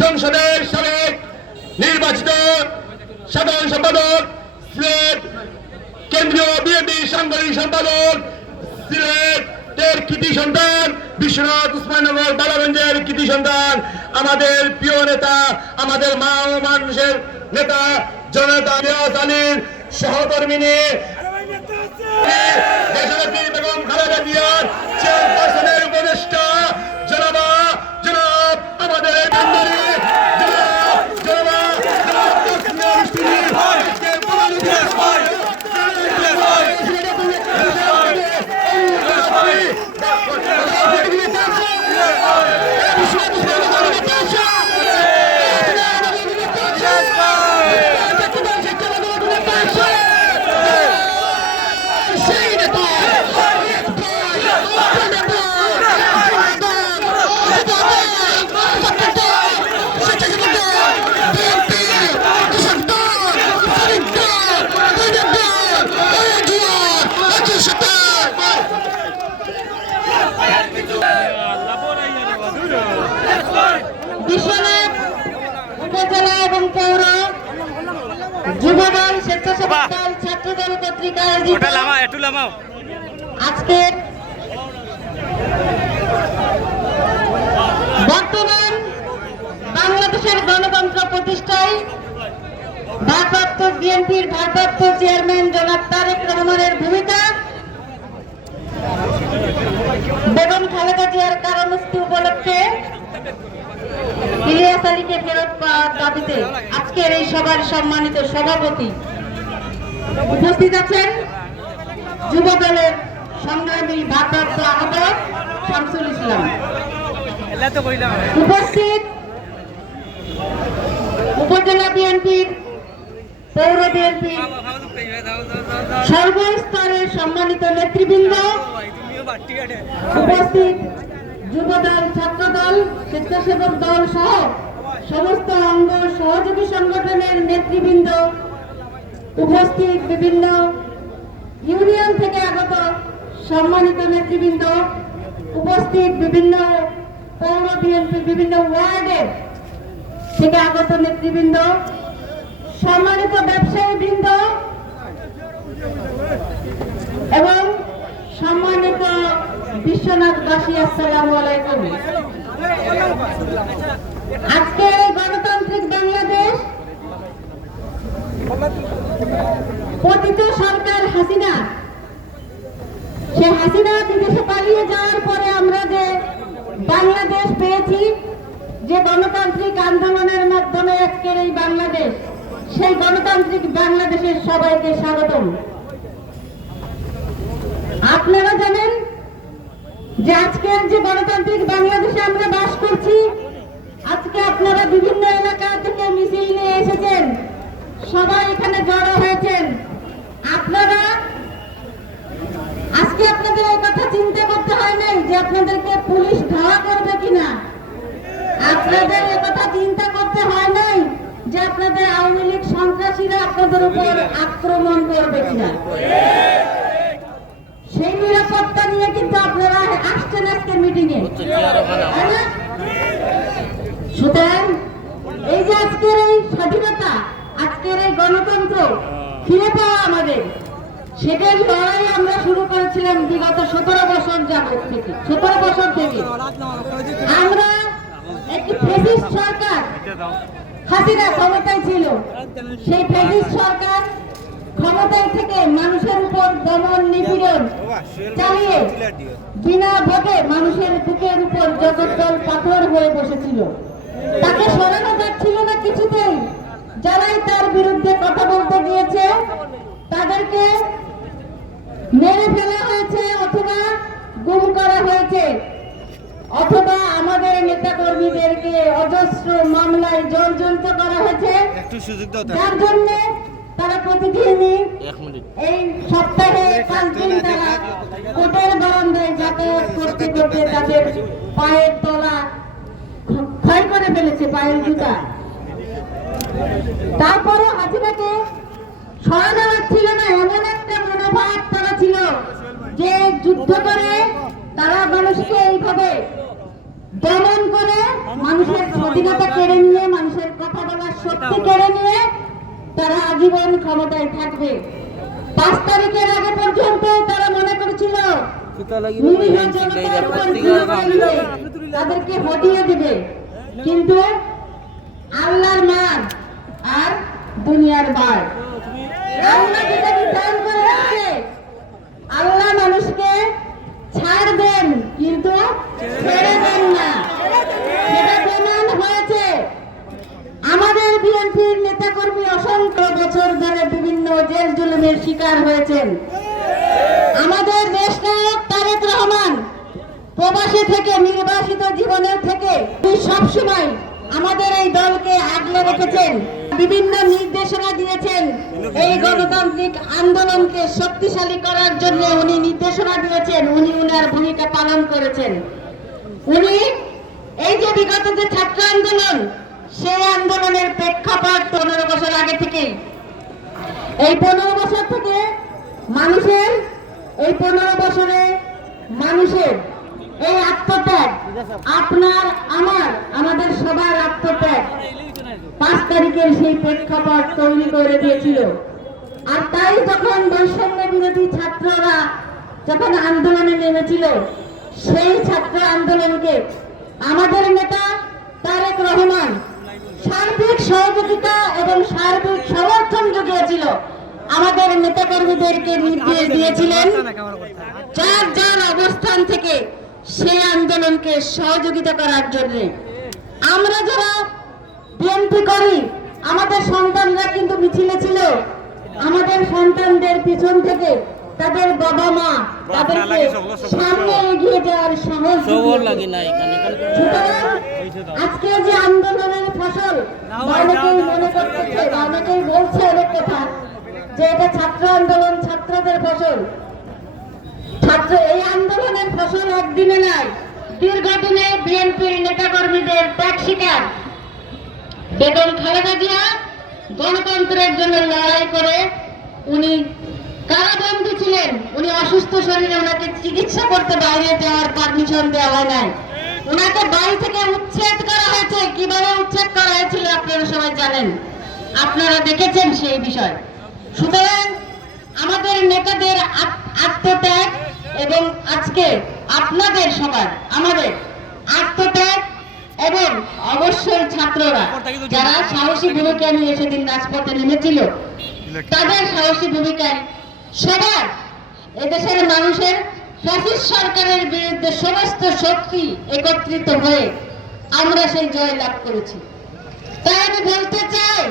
সংসদের সাবেক নির্বাচিত সাধারণ সম্পাদক, সিলেট কেন্দ্রীয় বিএনপি সাংগঠনিক সম্পাদক সিলেটের কৃতি সন্তান, বিশ্বনাথ উসমাননগর বালাগঞ্জের কৃতি সন্তান, আমাদের প্রিয় নেতা, আমাদের মা ও মানুষের নেতা, জনতা রিয়াজ আলীর সহকর্মী নিয়ে দেশনেত্রী বেগম খালেদা জিয়ার উপদেষ্টা, জনাবা জনাব আমাদের বিশ্বনাথ উপজেলা এবং পৌর যুবদল স্বেচ্ছাসেবক দল ছাত্রদল কর্তৃক আয়োজিত আজকে বর্তমান বাংলাদেশের গণতন্ত্র প্রতিষ্ঠায় ভারপ্রাপ্ত বিএনপির ভারপ্রাপ্ত চেয়ারম্যান জনাব তারেক রহমানের ভূমিকা। বেগম খালেদা জিয়ার কারণস্থি উপলক্ষে ফেরত পাওয়ার দাবিতে আজকের এই সম্মানিত সভাপতি উপস্থিত আছেন যুব দলের সংগ্রামী ভারপ্রাপ্ত আহ্বায়ক শামসুল ইসলাম। উপস্থিত উপজেলা বিএনপির, পৌর বিএনপির সর্বস্তরের সম্মানিত নেতৃবৃন্দ উপস্থিত যুবদল, ছাত্রদল, স্বেচ্ছাসেবক দল সহ সমস্ত অঙ্গ সহযোগী সংগঠনের নেতৃবৃন্দ উপস্থিত বিভিন্ন ইউনিয়ন থেকে আগত সম্মানিত নেতৃবৃন্দ উপস্থিত বিভিন্ন পৌর বিএনপি বিভিন্ন ওয়ার্ডের থেকে আগত নেতৃবৃন্দ, সম্মানিত ব্যবসায়ী বৃন্দ এবং সম্মানিত বিশ্বনাথবাসী আসসালামু আলাইকুম। আজকে এই গণতান্ত্রিক বাংলাদেশ পতিত সরকার হাসিনা। সে হাসিনা বিদেশে পালিয়ে যাওয়ার পরে আমরা যে বাংলাদেশ পেয়েছি, যে গণতান্ত্রিক আন্দোলনের মাধ্যমে আজকের এই বাংলাদেশ, সেই গণতান্ত্রিক বাংলাদেশের সবাইকে স্বাগতম। আপনারা জানেন যে আজকের যে গণতান্ত্রিক বাংলাদেশে আমরা বাস করছি, আজকে আপনারা বিভিন্ন এলাকা থেকে মিছিল নিয়ে এসেছেন। সবাই এখানে জড়ো হয়েছেন। আপনারা, আজকে আপনাদের এই কথা চিন্তা করতে হয় নাই যে আপনাদেরকে পুলিশ ধাওয়া করবে কিনা। আপনাদের এ কথা চিন্তা করতে হয় নাই যে আপনাদের আওয়ামী লীগ সন্ত্রাসীরা আপনাদের উপর আক্রমণ করবে কিনা। সেই নিরাপত্তা নিয়ে কিন্তু আপনারা আসছেন আজকের মিটিং এ। সুতরাং এই যে আজকের এই স্বাধীনতা আজকের এই গণতন্ত্র ফিরে পাওয়া আমাদের সেটার লড়াই আমরা শুরু করেছিলাম বিগত সতেরো বছর যাবত থেকে সতেরো বছর থেকে। আমরা একটি ফেসিস্ট সরকার হাসিনা ক্ষমতায় ছিল। সেই ফেসিস্ট সরকার ক্ষমতায় থেকে মানুষের উপর দমন নিপীড়ন চালিয়ে বিনা ভোটে মানুষের বুকের উপর জগদ্দল পাথর হয়ে বসেছিল তাকে সরানো যাচ্ছিল না কিছুতেই। যারাই তার বিরুদ্ধে কথা বলতে গিয়েছে তাদেরকে মেরে ফেলা হয়েছে অথবা গুম করা হয়েছে অথবা আমাদের নেতা কর্মীদেরকে অজস্র মামলায় জর্জরিত করা হয়েছে। যার জন্য প্রতিদিনই এক মিনিট। এই সপ্তাহে পাঁচ দিন তারা কোর্টের বারান্দায় যাতায়াত করতে করতে তাদের পায়ের তলা ক্ষয় করে ফেলেছে পায়ের জুতা। তারপরে সরানো ছিল না এমন একটা মনোভাব তারা ছিল যে যুদ্ধ করে তারা মানুষকে এইভাবে দমন করে মানুষের স্বাধীনতা কেড়ে নিয়ে মানুষের কথা বলার শক্তি কেড়ে আজীবন ক্ষমতায় থাকবে। পাঁচ তারিখের আগে পর্যন্ত তারা মনে করেছিল তাদেরকে হটিয়ে দিবে। কিন্তু আল্লাহর মার আর দুনিয়ার বার। আল্লাহ যেটা বিধান করে রেখেছে, আল্লাহ মানুষকে ছাড় দেন কিন্তু ছেড়ে দেন না সেটা প্রমাণ হয়েছে আমাদের বিএনপির নেতাকর্মী অসংখ্য বছর ধরে বিভিন্ন জেল জুলুমের শিকার হয়েছেন। আমাদের দেশ নায়ক তারেক রহমান প্রবাসী থেকে, নির্বাসিত জীবনের থেকে সবসময় আমাদের এই দলকে আগলে রেখেছেন। বিভিন্ন নির্দেশনা দিয়েছেন এই গণতান্ত্রিক আন্দোলনকে শক্তিশালী করার জন্য উনি নির্দেশনা দিয়েছেন, উনি উনার ভূমিকা পালন করেছেন। উনি এই যে বিগত যে ছাত্র আন্দোলন সেই আন্দোলনের প্রেক্ষাপট পনেরো বছর আগে থেকেই এই পনেরো বছর থেকে মানুষের, এই পনেরো বছরে মানুষের এই আত্মত্যাগ, আপনার, আমার, আমাদের সবার আত্মত্যাগ পাঁচ তারিখের সেই প্রেক্ষাপট তৈরি করে দিয়েছিল। আর তাই যখন বৈষম্য বিরোধী ছাত্ররা যখন আন্দোলনে নেমেছিল, সেই ছাত্র আন্দোলনকে আমাদের নেতা তারেক রহমান সার্বিক সহযোগিতা এবং সার্বিক সমর্থন জুগিয়েছিল আমাদের নেতাকর্মীদেরকে নির্দেশ দিয়েছিলেন। যার যার অবস্থান থেকে সেই আন্দোলনকে সহযোগিতা করার জন্য। আমরা যারা বিএনপি করি আমাদের সন্তানরা কিন্তু মিছিলে ছিল। আমাদের সন্তানদের পিছন থেকে তাদের বাবা মা তাদেরকে সামনে এগিয়ে যাওয়ার সাহস জুগিয়েছে। সুতরাং আজকে যে আন্দোলনের ফসল অনেকেই মনে করতেছে বা অনেকেই বলছে অনেক কথা যে এটা ছাত্র আন্দোলন ছাত্রদের ফসল। ছাত্র এই আন্দোলনের ফসল একদিনে নাই। দীর্ঘদিনে বিএনপির নেতাকর্মীদের ত্যাগ শিকার বেগম খালেদা জিয়া গণতন্ত্রের জন্য লড়াই করে উনি কারাবন্দী ছিলেন, উনি অসুস্থ শরীরে ওনাকে চিকিৎসা করতে বাইরে যাওয়ার পারমিশন দেওয়া হয় নাই। ওনাকে বাড়ি থেকে উচ্ছেদ করা হয়েছে। কীভাবে উচ্ছেদ করা হয়েছিল আপনারা সবাই জানেন? আপনারা দেখেছেন সেই বিষয়। সুতরাং আমাদের নেতাদের আত্মত্যাগ এবং আজকে আপনাদের সবার, আমাদের আত্মত্যাগ এবং অবশ্যই ছাত্ররা যারা সাহসী ভূমিকা নিয়ে সেদিন রাজপথে নেমেছিল, তাদের সাহসী ভূমিকায় সবার, এদেশের মানুষের ফ্যাসিস্ট সরকারের বিরুদ্ধে সমস্ত শক্তি একত্রিত হয়ে আমরা সেই জয় লাভ করেছি। তাই আমি বলতে চাই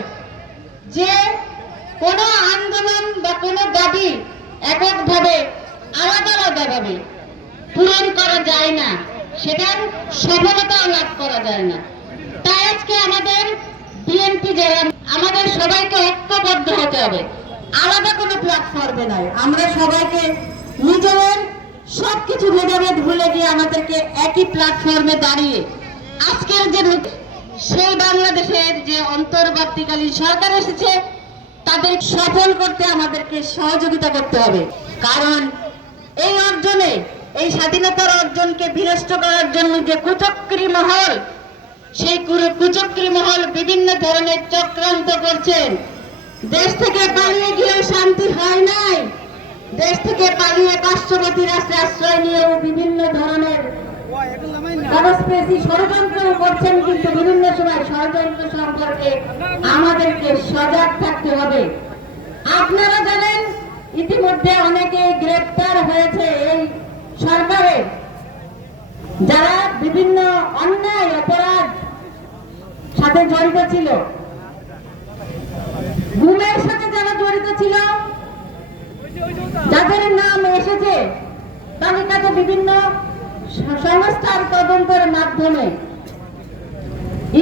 যে কোন আন্দোলন বা কোন দাবি এককভাবে আলাদা আলাদা ভাবে পূরণ করা যায় না, সেটার সফলতাও লাভ করা যায় না। তাই আজকে আমাদের বিএনপি যারা, আমাদের সবাইকে ঐক্যবদ্ধ হতে হবে। আলাদা কোনো প্ল্যাটফর্মে নয়। আমরা সবাইকে নিজেদের সবকিছু ভেদাভেদ ভুলে গিয়ে আমাদেরকে একই প্ল্যাটফর্মে দাঁড়িয়ে আজকের যে সেই বাংলাদেশের যে অন্তর্বর্তীকালীন সরকার এসেছে, তাদের সফল করতে আমাদেরকে সহযোগিতা করতে হবে। কারণ এই অর্জনে, এই স্বাধীনতার অর্জনকে বিনষ্ট করার জন্য যে কুচক্রী মহল, সেই কুর- কুচক্রী মহল বিভিন্ন ধরনের চক্রান্ত করছেন। দেশ থেকে পালিয়ে গিয়ে শান্তি হয় নাই। দেশ থেকে পালিয়ে পার্শ্ববর্তী রাষ্ট্রে আশ্রয় নিয়েও বিভিন্ন ধরনের বিভিন্ন সময় ষড়যন্ত্র সম্পর্কে আমাদেরকে সজাগ থাকতে হবে। আপনারা জানেন, ইতিমধ্যে অনেকে গ্রেপ্তার হয়েছে এই সরকারের যারা বিভিন্ন অন্যায়, অপরাধ সাথে জড়িত ছিল। গুমের সাথে যারা জড়িত ছিল, যাদের নাম এসেছে তালিকাতে বিভিন্ন সংস্থার তদন্তের মাধ্যমে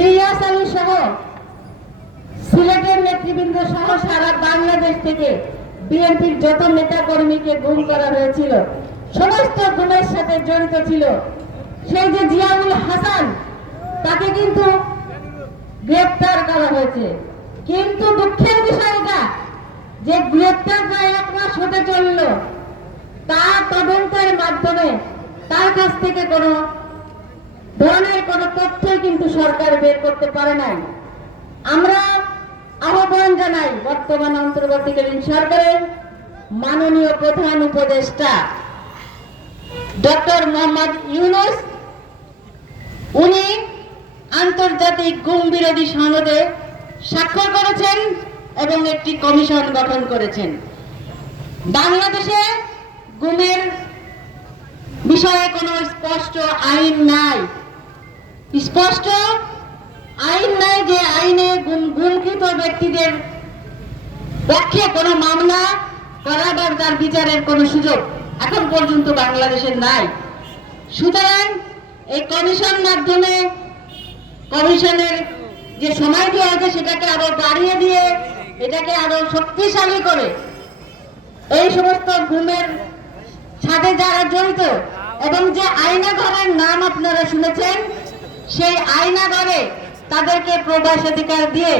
ইলিয়াস আলী সহ সিলেটের নেতৃবৃন্দ সহ সারা বাংলাদেশ থেকে বিএনপির যত নেতা কর্মীকে গুম করা হয়েছিল, সমস্ত গুমের সাথে জড়িত ছিল। সেই যে জিয়াউল হাসান, তাকে কিন্তু গ্রেপ্তার করা হয়েছে। কিন্তু দুঃখের বিষয় এটা যে গ্রেপ্তার প্রায় এক মাস হতে চলল তার তদন্তের মাধ্যমে তার কাছ থেকে কোনো ধরনের কোনো তথ্যই কিন্তু সরকার বের করতে পারে নাই। আমরা আহ্বান জানাই বর্তমান অন্তর্বর্তীকালীন সরকারের মাননীয় প্রধান উপদেষ্টা ডক্টর মোহাম্মদ ইউনুস। উনি আন্তর্জাতিক গুম বিরোধী সনদে স্বাক্ষর করেছেন এবং একটি কমিশন গঠন করেছেন। বাংলাদেশে গুমের বিষয়ে কোনো স্পষ্ট আইন নাই। স্পষ্ট আইন নাই যে আইনে গুম গুমকৃত ব্যক্তিদের পক্ষে কোনো মামলা করা বা তার বিচারের কোনো সুযোগ এখন পর্যন্ত বাংলাদেশের নাই। সুতরাং এই কমিশন মাধ্যমে কমিশনের যে সময় দেওয়া আছে সেটাকে আরও বাড়িয়ে দিয়ে এটাকে আরও শক্তিশালী করে। এই সমস্ত গুমের সাথে যারা জড়িত এবং যে আয়নাঘরের নাম আপনারা শুনেছেন, সেই আয়নাঘরে তাদেরকে প্রবেশাধিকার দিয়ে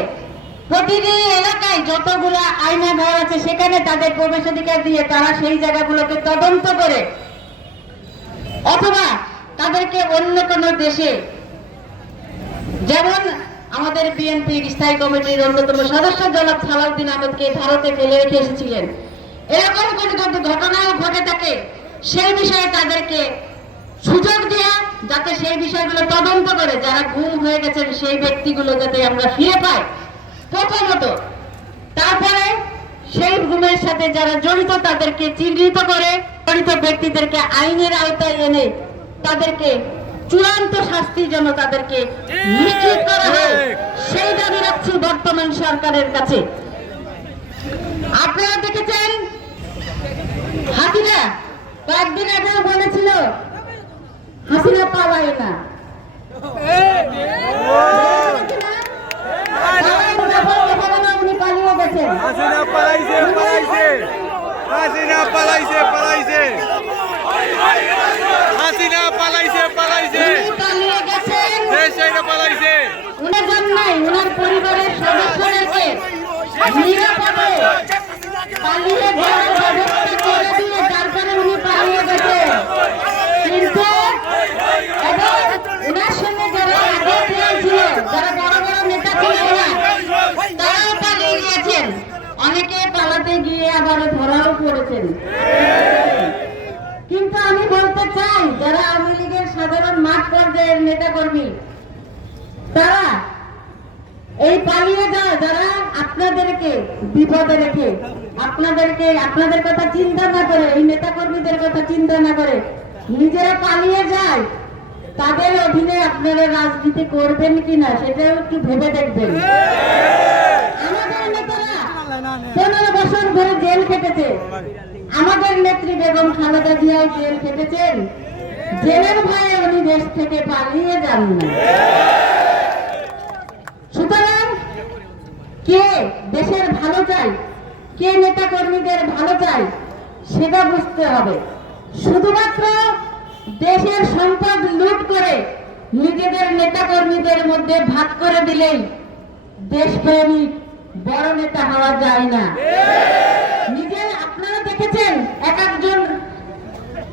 প্রতিটি এলাকায় যতগুলা আয়নাঘর আছে সেখানে তাদের প্রবেশাধিকার দিয়ে তারা সেই জায়গাগুলোকে তদন্ত করে, অথবা তাদেরকে অন্য কোনো দেশে, যেমন আমাদের বিএনপির স্থায়ী কমিটির অন্যতম সদস্য জনাব সালাউদ্দিন আহমদকে ভারতে ফেলে রেখে এসেছিলেন। এরকম কোনো যদি ঘটনাও ঘটে থাকে, সেই বিষয়ে তাদেরকে সুযোগ দেওয়া যাতে সেই বিষয়গুলো তদন্ত করে যারা গুম হয়ে গেছেন সেই ব্যক্তিগুলো যাতে আমরা ফিরে পাই। প্রথমত, তারপরে সেই গুমের সাথে যারা জড়িত তাদেরকে চিহ্নিত করে, জড়িত ব্যক্তিদেরকে আইনের আওতায় এনে তাদেরকে চূড়ান্ত শাস্তি যেন তাদেরকে নিশ্চিত করা হয়। সেই দাবি রাখছি বর্তমান সরকারের কাছে। আপনারা দেখেছেন? হাসিনা কয়েকদিন আগেও বলেছিল হাসিনা পাওয়াই না উনি পালিয়ে গেছেন হাসিনা পালাইছে পালাইছে হাসিনা পালাইছে পালাইছে হাসিনা পালাইছে পালাইছে উনি পালিয়ে গেছেন দেশ ছেড়ে পালাইছে উনি যান নাই ওনার পরিবারের সদস্যদেরকে নিরাপদে পালিয়ে যাওয়ার ব্যবস্থা করে দিয়ে তারপরে উনি পালিয়ে গেছেন কিন্তু এবং ওনার সঙ্গে যারা আগে ছিল যারা বড় বড় নেতা ছিল ওরা তারাও পালিয়ে গিয়েছেন পালাতে গিয়ে আবার ধরাও পড়েছেন। কিন্তু আমি বলতে চাই যারা আওয়ামী লীগের সাধারণ মাঠ পর্যায়ের নেতাকর্মী তারা এই পালিয়ে যাওয়া যারা আপনাদেরকে বিপদে রেখে আপনাদেরকে আপনাদের কথা চিন্তা না করে এই নেতা কর্মীদের কথা চিন্তা না করে নিজেরা পালিয়ে যায় তাদের অধীনে আপনারা রাজনীতি করবেন কিনা সেটাও একটু ভেবে দেখবেন। আমাদের নেতারা পনেরো বছর ধরে জেল খেটেছে। আমাদের নেত্রী বেগম খালেদা জিয়াও জেল খেটেছেন। জেলের ভয়ে উনি দেশ থেকে পালিয়ে যান সুতরাং কে দেশের ভালো চাই, কে নেতা কর্মীদের ভালো চাই, সেটা বুঝতে হবে। শুধুমাত্র দেশের সম্পদ লুট করে নিজেদের নেতা কর্মীদের মধ্যে ভাগ করে দিলেই দেশপ্রেমিক বড় নেতা হওয়া যায় না। নিজে আপনারা দেখেছেন এক একজন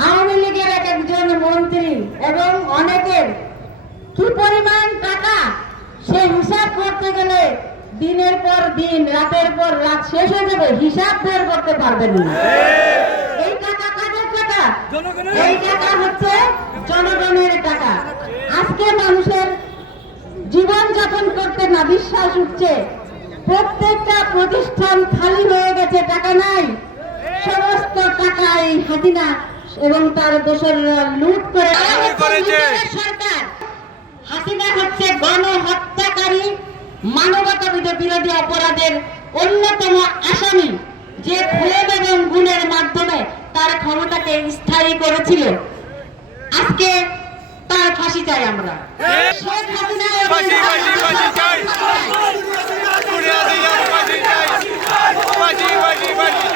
আওয়ামী লীগের এক একজন মন্ত্রী এবং অনেকের কি পরিমাণ টাকা সে হিসাব করতে গেলে দিনের পর দিন রাতের পর রাত শেষ হয়ে যাবে হিসাব বের করতে পারবেন না। এই টাকা কাদের টাকা? এই টাকা হচ্ছে জনগণের টাকা। আজকে মানুষের জীবন যাপন করতে না বিশ্বাস উঠছে প্রত্যেকটা প্রতিষ্ঠান খালি হয়ে গেছে টাকা নাই। সমস্ত টাকা এই হাসিনা এবং তার দোসররা লুট করে সরকার। হাসিনা হচ্ছে গণহত্যাকারী মানবতা বিরোধী অপরাধের অন্যতম আসামি যে খুন এবং গুণের মাধ্যমে তার ক্ষমতাকে স্থায়ী করেছিল। আজকে তার ফাঁসি চাই আমরা। শেখ হাসিনা এবং ফাঁসি, ফাঁসি, ফাঁসি চাই। পুরে হাসিনার ফাঁসি চাই ফাঁসি ফাঁসি ফাঁসি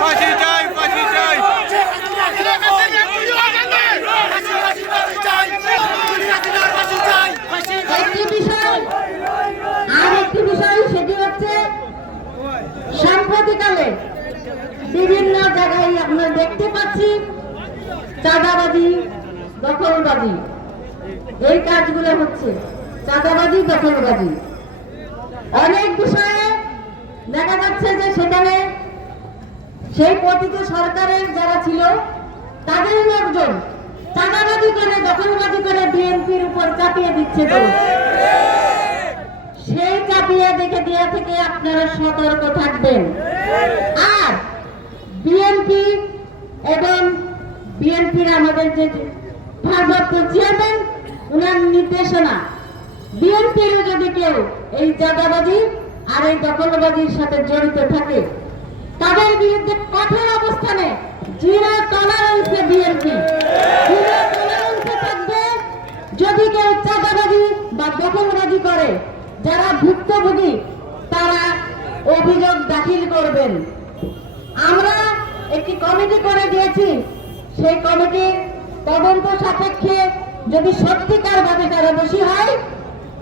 ফাঁসি চাই ফাঁসি চাই একটি বিষয় আর একটি বিষয় সেটি হচ্ছে সাম্প্রতিকালে বিভিন্ন জায়গায় আমরা দেখতে পাচ্ছি চাঁদাবাজি দখলবাজি এই কাজগুলো হচ্ছে চাঁদাবাজি, দখলবাজি। অনেক বিষয়ে দেখা যাচ্ছে যে সেখানে সেই পতিত সরকারের যারা ছিল, তাদের লোকজন চাঁদাবাজি করে, দখলবাজি করে বিএনপির উপর চাপিয়ে দিচ্ছে। সেই চাপিয়ে দেখে দেওয়া থেকে আপনারা সতর্ক থাকবেন। আর বিএনপি এবং বিএনপির আমাদের যে ভারপ্রাপ্ত চেয়ারম্যান উনার নির্দেশনা। বিএনপিরও যদি কেউ এই চাঁদাবাজি আর এই দখলবাজির সাথে জড়িত থাকে, তাদের বিরুদ্ধে কঠোর অবস্থানে জিরো টলারেন্সে বিএনপি। যদি কেউ চাঁদাবাজি বা দখলবাজি করে, যারা ভুক্তভোগী, তারা অভিযোগ দাখিল করবেন। আমরা একটি কমিটি করে দিয়েছি। সেই কমিটির তদন্ত সাপেক্ষে যদি সত্যিকার ভাবে তারা দোষী হয়,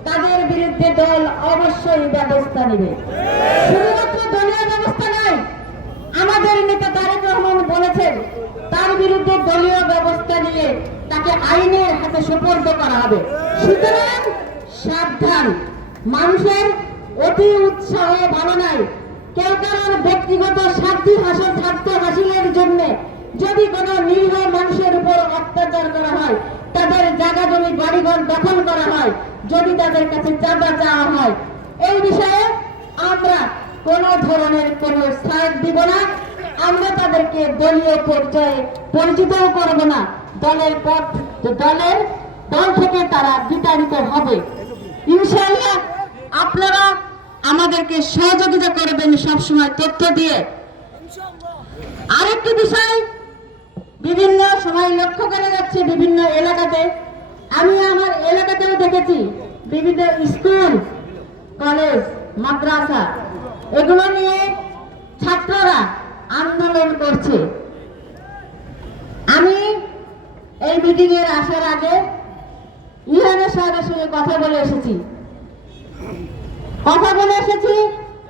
তাদের বিরুদ্ধে দল অবশ্যই ব্যবস্থা নেবে। শুধুমাত্র দলীয় ব্যবস্থা নয়, আমাদের নেতা তারেক রহমান বলেছেন, তার বিরুদ্ধে দলীয় ব্যবস্থা নিয়ে তাকে আইনের হাতে সুপর্দ করা হবে। সুতরাং সাবধান। মানুষের অতি উৎসাহ ভালো নাই কেউ কারোর ব্যক্তিগত স্বার্থী হাসিল স্বার্থ হাসিলের জন্য যদি কোনো নিরীহ মানুষের উপর অত্যাচার করা হয়, তাদের জায়গা জমি, বাড়িঘর দখল করা হয়, যদি তাদের কাছে চাঁদা চাওয়া হয়, এই বিষয়ে আমরা কোনো ধরনের কোনো সাইড দিব না। আমরা তাদেরকে দলীয় পর্যায়ে পরিচিতও করব না। দলের পথ, দলের দল থেকে তারা বিতাড়িত হবে। ইনশাআল্লাহ আপনারা আমাদেরকে সহযোগিতা করবেন সবসময় তথ্য দিয়ে। আরেকটি বিষয় লক্ষ্য করা যাচ্ছে বিভিন্ন এলাকাতে। আমি আমার এলাকাতেও দেখেছি বিভিন্ন স্কুল, কলেজ, মাদ্রাসা, এগুলো নিয়ে ছাত্ররা আন্দোলন করছে। আমি এই মিটিং এর আসার আগে ইহানের সাহেবের সঙ্গে কথা বলে এসেছি। কথা বলে এসেছি,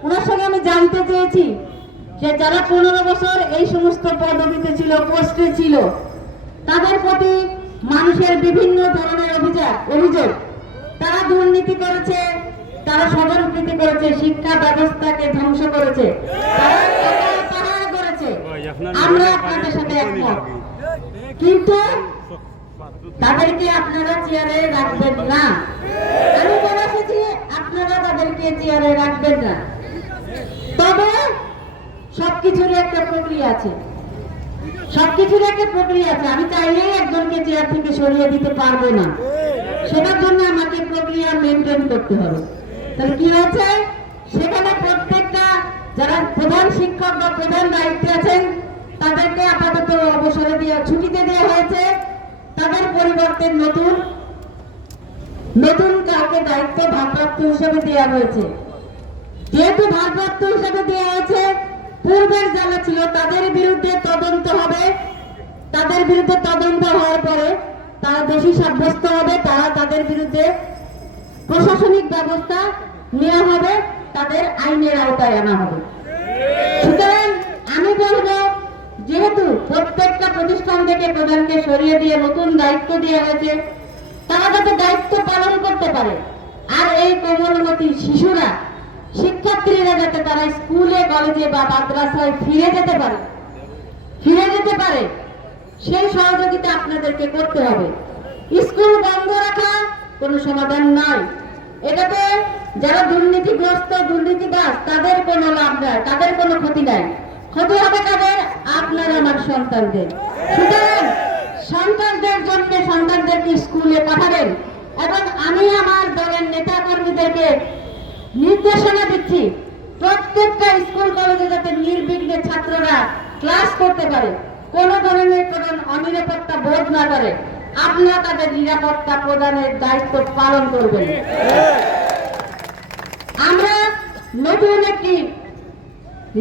ওনার সঙ্গে আমি জানতে চেয়েছি যে যারা পনেরো বছর এই সমস্ত পদবিতে ছিল পোস্টে ছিল তাদের প্রতি মানুষের বিভিন্ন ধরনের অভিযোগ অভিযোগ। তারা দুর্নীতি করেছে, তারা সদরকৃতি করেছে, শিক্ষা ব্যবস্থাকে ধ্বংস করেছে। আমরা আপনাদের সাথে একমত। কিন্তু তাদেরকে আপনারা চেয়ারে রাখবেন না। আমি বলে এসেছি, আপনারা তাদেরকে চেয়ারে রাখবেন না। তবে সবকিছুর একটা প্রক্রিয়া আছে। সবকিছুর একটা প্রক্রিয়া আছে। আমি চাইলেই একজনকে চেয়ার থেকে সরিয়ে দিতে পারব না। সেটার জন্য আমাকে প্রক্রিয়া মেনটেন করতে হবে। তাহলে কি হয়েছে? সেখানে প্রত্যেকটা যারা প্রধান শিক্ষক বা প্রধান দায়িত্বে আছেন, তাদেরকে আপাতত অবসরে দেওয়া, ছুটিতে দেওয়া হয়েছে। তাদের পরিবর্তে নতুন নতুন কাউকে দায়িত্ব ভারপ্রাপ্ত হিসেবে দেওয়া হয়েছে। যেহেতু ভারপ্রাপ্ত হিসেবে দেওয়া হয়েছে পূর্বের যারা ছিল, তাদের বিরুদ্ধে তদন্ত হবে। তাদের বিরুদ্ধে তদন্ত হওয়ার পরে তারা দোষী সাব্যস্ত হবে, তারা তাদের বিরুদ্ধে প্রশাসনিক ব্যবস্থা নেওয়া হবে, তাদের আইনের আওতায় আনা হবে। সুতরাং আমি বলব, যেহেতু প্রত্যেকটা প্রতিষ্ঠান থেকে প্রধানকে সরিয়ে দিয়ে নতুন দায়িত্ব দেওয়া হয়েছে, তারা যাতে দায়িত্ব পালন করতে পারে। আর এই কোমলমতি শিশুরা শিক্ষার্থীরা যাতে তারা স্কুলে, কলেজে বা মাদ্রাসায় ফিরে যেতে পারে, ফিরে যেতে পারে, সেই সহযোগিতা আপনাদেরকে করতে হবে। স্কুল বন্ধ রাখা কোনো সমাধান নয়। এটাতে যারা দুর্নীতিগ্রস্ত, দুর্নীতিবাজ, তাদের কোনো লাভ নাই, তাদের কোনো ক্ষতি নাই। ক্ষতি হবে কাদের? আপনার, আমার সন্তানদের। সুতরাং সন্তানদের জন্য সন্তানদেরকে স্কুলে পাঠাবেন। এবং আমি, আমার দলের নেতা কর্মীদেরকে নির্দেশনা দিচ্ছি। প্রত্যেকটা স্কুল কলেজে যাতে নির্বিঘ্নে ছাত্ররা ক্লাস করতে পারে, কোনো ধরনের কোনো অনিরাপত্তা বোধ না করে, আপনারা তাদের নিরাপত্তা প্রদানের দায়িত্ব পালন করবেন। আমরা নতুন একটি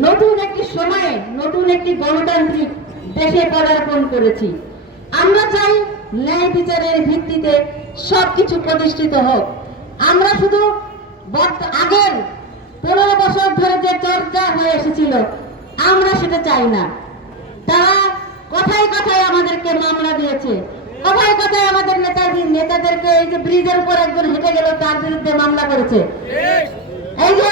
নতুন একটি সময়ে নতুন একটি গণতান্ত্রিক দেশে পদার্পণ করেছি। আমরা চাই ন্যায় বিচারের ভিত্তিতে সবকিছু প্রতিষ্ঠিত হোক। আমরা শুধু আগের পনেরো বছর ধরে যে চর্চা হয়ে এসেছিল আমরা সেটা চাই না। তারা কথায় কথায় আমাদেরকে মামলা দিয়েছে। কথায় কথায় আমাদের নেতাজি নেতাদেরকে এই যে ব্রিজের উপর একজন হেঁটে গেল তার বিরুদ্ধে মামলা করেছে। এই যে